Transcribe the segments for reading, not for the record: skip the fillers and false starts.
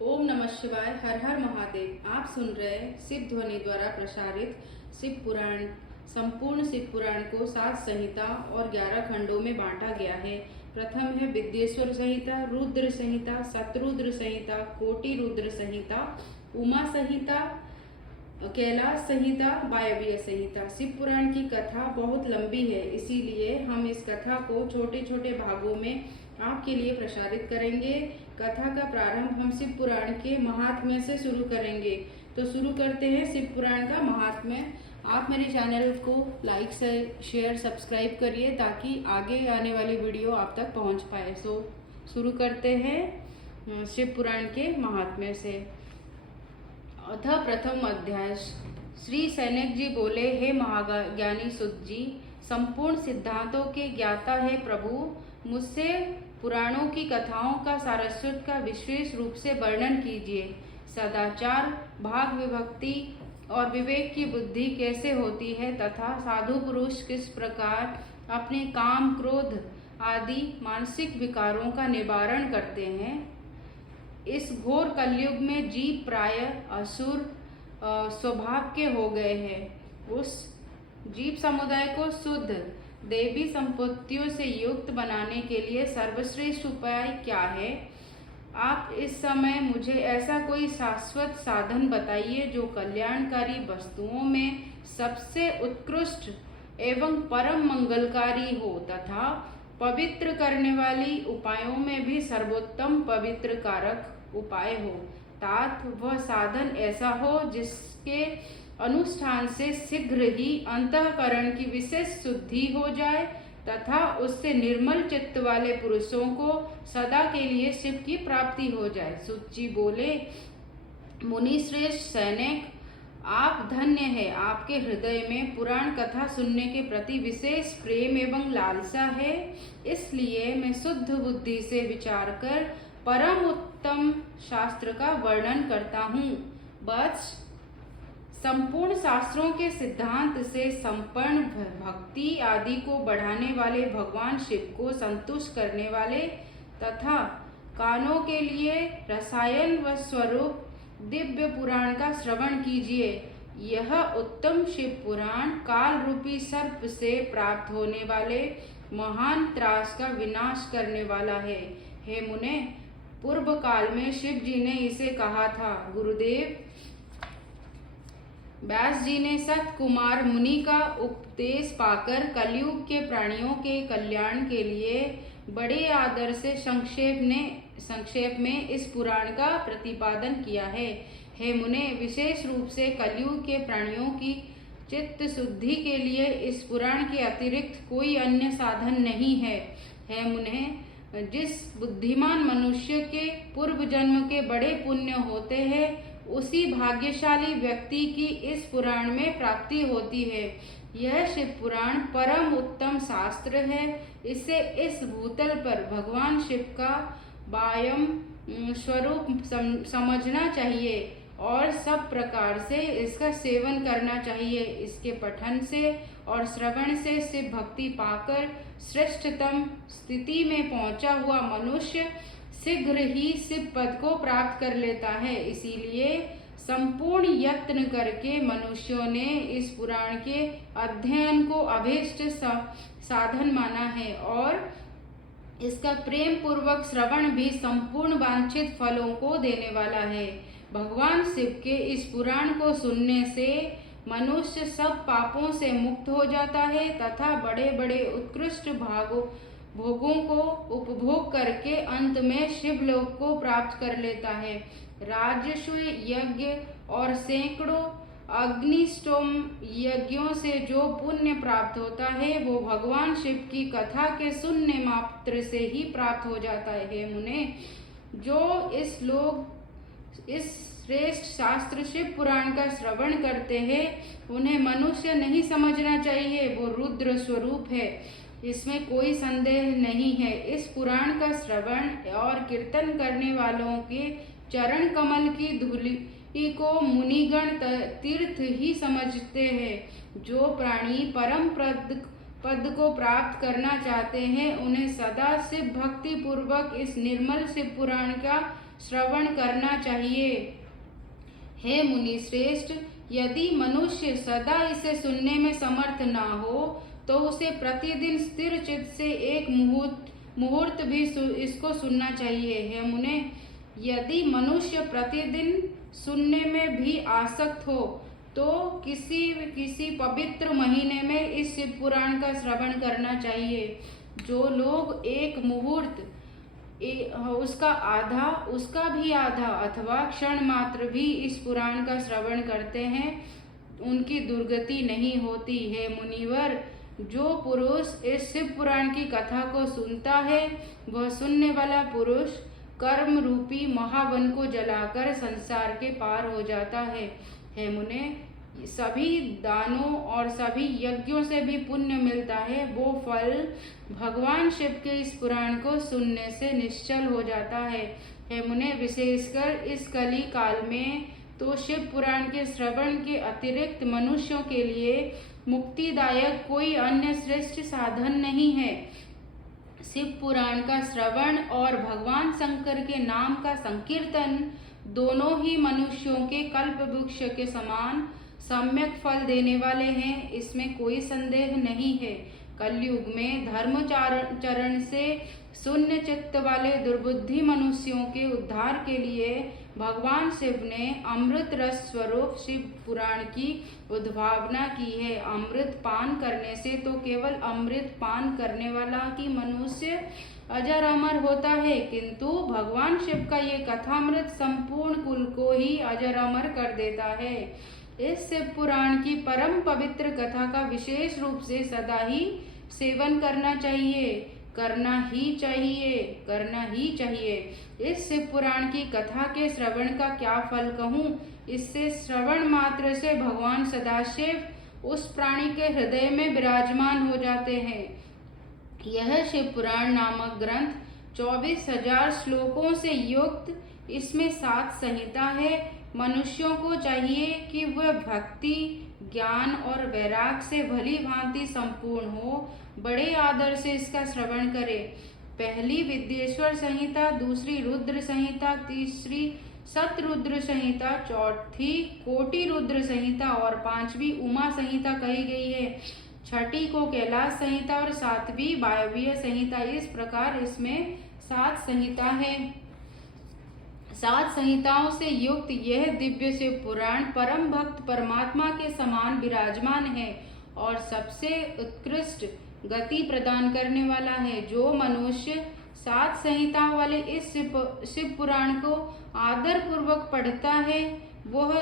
ओम नमः शिवाय। हर हर महादेव। आप सुन रहे शिव ध्वनि द्वारा प्रसारित शिव पुराण। संपूर्ण शिव पुराण को 7 संहिता और 11 खंडों में बांटा गया है। प्रथम है विद्येश्वर संहिता, रुद्र संहिता, शतरुद्र संहिता, कोटि रुद्र संहिता, उमा संहिता, कैलाश संहिता, वायव्य संहिता। शिव पुराण की कथा बहुत लंबी है, इसीलिए हम इस कथा को छोटे छोटे भागों में आपके लिए प्रसारित करेंगे। कथा का प्रारंभ हम शिव पुराण के महात्म्य से शुरू करेंगे। तो शुरू करते हैं शिव पुराण का महात्म्य। आप मेरे चैनल को लाइक से शेयर सब्सक्राइब करिए ताकि आगे आने वाली वीडियो आप तक पहुंच पाए। शुरू करते हैं शिव पुराण के महात्म्य से। अथ प्रथम अध्याय। श्री सैनिक जी बोले, हे महाज्ञानी सुत जी, संपूर्ण सिद्धांतों के ज्ञाता है प्रभु, मुझसे पुराणों की कथाओं का सारस्वत का विशेष रूप से वर्णन कीजिए। सदाचार, भाग विभक्ति और विवेक की बुद्धि कैसे होती है तथा साधु पुरुष किस प्रकार अपने काम, क्रोध आदि मानसिक विकारों का निवारण करते हैं। इस घोर कलयुग में जीव प्राय असुर स्वभाव के हो गए हैं। उस जीव समुदाय को शुद्ध देवी संपत्तियों से युक्त बनाने के लिए सर्वश्रेष्ठ उपाय क्या है? आप इस समय मुझे ऐसा कोई शाश्वत साधन बताइए जो कल्याणकारी वस्तुओं में सबसे उत्कृष्ट एवं परम मंगलकारी हो तथा पवित्र करने वाली उपायों में भी सर्वोत्तम पवित्र कारक उपाय हो। तात वह साधन ऐसा हो जिसके अनुष्ठान से शीघ्र ही अंतःकरण की विशेष शुद्धि हो जाए तथा उससे निर्मल चित्त वाले पुरुषों को सदा के लिए शिव की प्राप्ति हो जाए। सुत जी बोले, मुनि श्रेष्ठ सैनिक, आप धन्य है। आपके हृदय में पुराण कथा सुनने के प्रति विशेष प्रेम एवं लालसा है, इसलिए मैं शुद्ध बुद्धि से विचार कर परम उत्तम शास्त्र का वर्णन करता हूँ। बस संपूर्ण शास्त्रों के सिद्धांत से संपन्न भक्ति आदि को बढ़ाने वाले भगवान शिव को संतुष्ट करने वाले तथा कानों के लिए रसायन व स्वरूप दिव्य पुराण का श्रवण कीजिए। यह उत्तम शिव पुराण काल रूपी सर्प से प्राप्त होने वाले महान त्रास का विनाश करने वाला है। हे मुने, पूर्व काल में शिव जी ने इसे कहा था। गुरुदेव व्यास जी ने सत कुमार मुनि का उपदेश पाकर कलयुग के प्राणियों के कल्याण के लिए बड़े आदर से संक्षेप में इस पुराण का प्रतिपादन किया है। हे मुने, विशेष रूप से कलयुग के प्राणियों की चित्त शुद्धि के लिए इस पुराण के अतिरिक्त कोई अन्य साधन नहीं है। हे मुने, जिस बुद्धिमान मनुष्य के पूर्व जन्म के बड़े पुण्य होते हैं उसी भाग्यशाली व्यक्ति की इस पुराण में प्राप्ति होती है। यह शिव पुराण परम उत्तम शास्त्र है। इसे इस भूतल पर भगवान शिव का वायम स्वरूप समझना चाहिए और सब प्रकार से इसका सेवन करना चाहिए। इसके पठन से और श्रवण से शिव भक्ति पाकर श्रेष्ठतम स्थिति में पहुंचा हुआ मनुष्य शीघ्र ही शिव पद को प्राप्त कर लेता है। इसीलिए संपूर्ण यत्न करके मनुष्यों ने इस पुराण के अध्ययन को अभीष्ट साधन माना है और इसका प्रेम पूर्वक श्रवण भी संपूर्ण वांछित फलों को देने वाला है। भगवान शिव के इस पुराण को सुनने से मनुष्य सब पापों से मुक्त हो जाता है तथा बड़े बड़े उत्कृष्ट भोगों को उपभोग करके अंत में शिवलोक को प्राप्त कर लेता है। राजस्व यज्ञ और सैकड़ों अग्निष्टोम यज्ञों से जो पुण्य प्राप्त होता है वो भगवान शिव की कथा के सुनने मात्र से ही प्राप्त हो जाता है। हे मुने, जो इस श्रेष्ठ शास्त्र शिव पुराण का श्रवण करते हैं उन्हें मनुष्य नहीं समझना चाहिए, वो रुद्र स्वरूप है, इसमें कोई संदेह नहीं है। इस पुराण का श्रवण और कीर्तन करने वालों के चरण कमल की धूलि को मुनिगण तीर्थ ही समझते हैं। जो प्राणी परम पद को प्राप्त करना चाहते हैं उन्हें सदा शिव भक्ति पूर्वक इस निर्मल शिव पुराण का श्रवण करना चाहिए। हे मुनि श्रेष्ठ, यदि मनुष्य सदा इसे सुनने में समर्थ ना हो तो उसे प्रतिदिन स्थिर चित्त से एक मुहूर्त भी इसको सुनना चाहिए। हे मुने, यदि मनुष्य प्रतिदिन सुनने में भी आसक्त हो तो किसी पवित्र महीने में इस शिव पुराण का श्रवण करना चाहिए। जो लोग एक मुहूर्त उसका भी आधा अथवा क्षण मात्र भी इस पुराण का श्रवण करते हैं उनकी दुर्गति नहीं होती। है मुनिवर, जो पुरुष इस शिव पुराण की कथा को सुनता है वह सुनने वाला पुरुष कर्म रूपी महावन को जलाकर संसार के पार हो जाता है। हे मुने, सभी दानों और सभी यज्ञों से भी पुण्य मिलता है, वो फल भगवान शिव के इस पुराण को सुनने से निश्चल हो जाता है। हे मुने, विशेषकर इस कली काल में तो शिव पुराण के श्रवण के अतिरिक्त मनुष्यों के लिए मुक्तिदायक कोई अन्य श्रेष्ठ साधन नहीं है। शिव पुराण का श्रवण और भगवान शंकर के नाम का संकीर्तन दोनों ही मनुष्यों के कल्प वृक्ष के समान सम्यक फल देने वाले हैं, इसमें कोई संदेह नहीं है। कलयुग में धर्म चरण से शून्य चित्त वाले दुर्बुद्धि मनुष्यों के उद्धार के लिए भगवान शिव ने अमृत रस स्वरूप शिव पुराण की उद्भावना की है। अमृत पान करने से तो केवल अमृत पान करने वाला ही मनुष्य अजर अमर होता है, किंतु भगवान शिव का ये कथामृत संपूर्ण कुल को ही अजर अमर कर देता है। इस शिव पुराण की परम पवित्र कथा का विशेष रूप से सदा ही सेवन करना चाहिए, करना ही चाहिए। इस शिव पुराण की कथा के श्रवण का क्या फल कहूँ। इससे श्रवण मात्र से भगवान सदाशिव उस प्राणी के हृदय में विराजमान हो जाते हैं। यह शिव पुराण नामक ग्रंथ 24,000 श्लोकों से युक्त, इसमें 7 संहिता है। मनुष्यों को चाहिए कि वह भक्ति, ज्ञान और वैराग से भली भांति संपूर्ण हो, बड़े आदर से इसका श्रवण करे। पहली विद्येश्वर संहिता, दूसरी रुद्र संहिता, तीसरी सतरुद्र संहिता, चौथी कोटि रुद्र संहिता और 5वीं उमा संहिता कही गई है। छठी को कैलाश संहिता और 7वीं वायव्य संहिता। इस प्रकार इसमें 7 संहिता है। 7 संहिताओं से युक्त यह दिव्य शिव पुराण परम भक्त परमात्मा के समान विराजमान है और सबसे उत्कृष्ट गति प्रदान करने वाला है। जो मनुष्य 7 संहिताओं वाले इस शिव पुराण को आदर पूर्वक पढ़ता है वह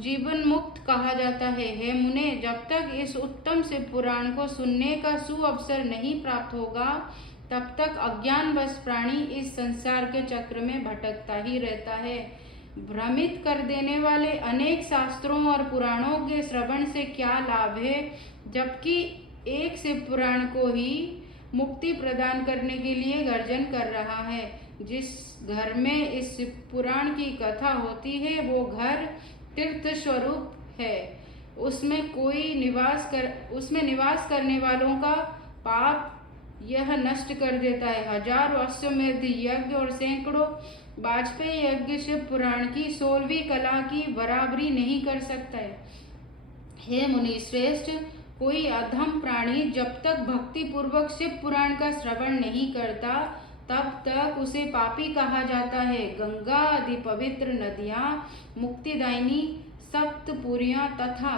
जीवन मुक्त कहा जाता है। हे मुने, जब तक इस उत्तम शिव पुराण को सुनने का सुअवसर नहीं प्राप्त होगा तब तक अज्ञानवश प्राणी इस संसार के चक्र में भटकता ही रहता है। भ्रमित कर देने वाले अनेक शास्त्रों और पुराणों के श्रवण से क्या लाभ है, जबकि एक शिव पुराण को ही मुक्ति प्रदान करने के लिए गर्जन कर रहा है। जिस घर में इस शिव पुराण की कथा होती है वो घर तीर्थ स्वरूप है। उसमें निवास करने वालों का पाप यह नष्ट कर देता है। हजारों अश्वमेध यज्ञ और सैकड़ों वाजपेयी यज्ञ शिव पुराण की 16वीं कला की बराबरी नहीं कर सकता है। हे मुनि श्रेष्ठ, कोई अधम प्राणी जब तक भक्ति पूर्वक शिव पुराण का श्रवण नहीं करता तब तक उसे पापी कहा जाता है। गंगा आदि पवित्र नदियां, मुक्तिदायिनी सप्तपुरियां तथा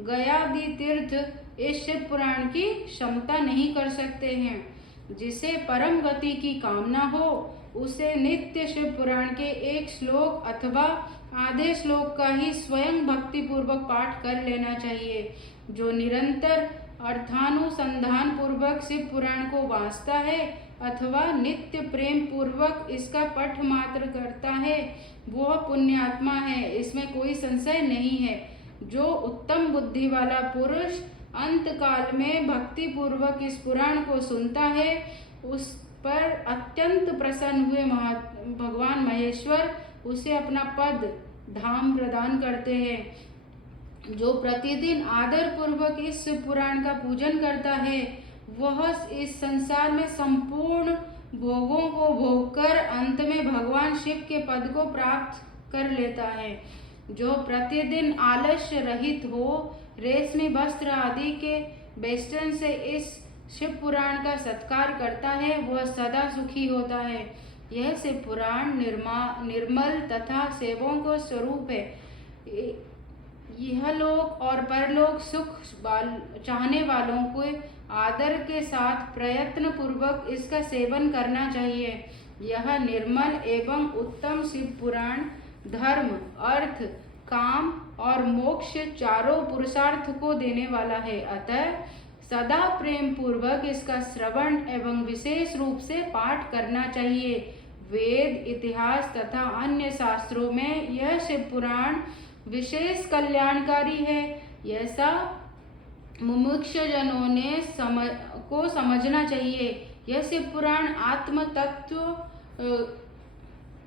गयादि तीर्थ इस शिव पुराण की क्षमता नहीं कर सकते हैं। जिसे परम गति की कामना हो उसे नित्य शिव पुराण के एक श्लोक अथवा आधे श्लोक का ही स्वयं भक्ति पूर्वक पाठ कर लेना चाहिए। जो निरंतर अर्थानुसंधान पूर्वक शिव पुराण को वांचता है अथवा नित्य प्रेम पूर्वक इसका पठ मात्र करता है वह पुण्यात्मा है, इसमें कोई संशय नहीं है। जो उत्तम बुद्धि वाला पुरुष अंत काल में भक्ति पूर्वक इस पुराण को सुनता है उस पर अत्यंत प्रसन्न हुए भगवान महेश्वर उसे अपना पद धाम प्रदान करते हैं। जो प्रतिदिन आदर पूर्वक इस पुराण का पूजन करता है वह इस संसार में संपूर्ण भोगों को भोगकर अंत में भगवान शिव के पद को प्राप्त कर लेता है। जो प्रतिदिन आलस्य रहित हो, रेशमी वस्त्र आदि के वेष्टन से इस शिव पुराण का सत्कार करता है, वह सदा सुखी होता है। यह शिव पुराण निर्मल तथा सेवों को स्वरूप है। यह लोक और परलोक सुख चाहने वालों को आदर के साथ प्रयत्न पूर्वक इसका सेवन करना चाहिए। यह निर्मल एवं उत्तम शिव पुराण धर्म, अर्थ, काम और मोक्ष चारों पुरुषार्थ को देने वाला है। अतः सदा प्रेम पूर्वक इसका श्रवण एवं विशेष रूप से पाठ करना चाहिए। वेद, इतिहास तथा अन्य शास्त्रों में यह शिव पुराण विशेष कल्याणकारी है। ऐसा मुमुक्षुजनों ने समझना चाहिए। यह शिव पुराण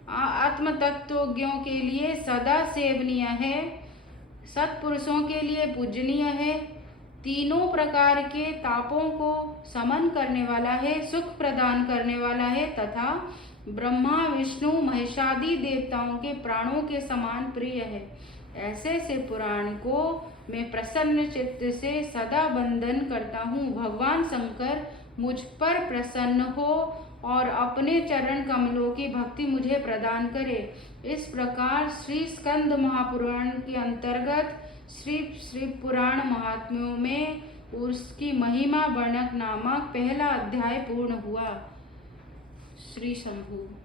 आत्मतत्वज्ञों के लिए सदा सेवनीय है, सत्पुरुषों के लिए पूजनीय है, तीनों प्रकार के तापों को समन करने वाला है, सुख प्रदान करने वाला है तथा ब्रह्मा, विष्णु, महेशादि देवताओं के प्राणों के समान प्रिय है। ऐसे से पुराण को मैं प्रसन्न चित्त से सदा वंदन करता हूँ। भगवान शंकर मुझ पर प्रसन्न हो और अपने चरण कमलों की भक्ति मुझे प्रदान करे। इस प्रकार श्री स्कंद महापुराण के अंतर्गत श्री पुराण महात्म्यों में उसकी महिमा वर्णक नामक पहला अध्याय पूर्ण हुआ। श्री शंभु।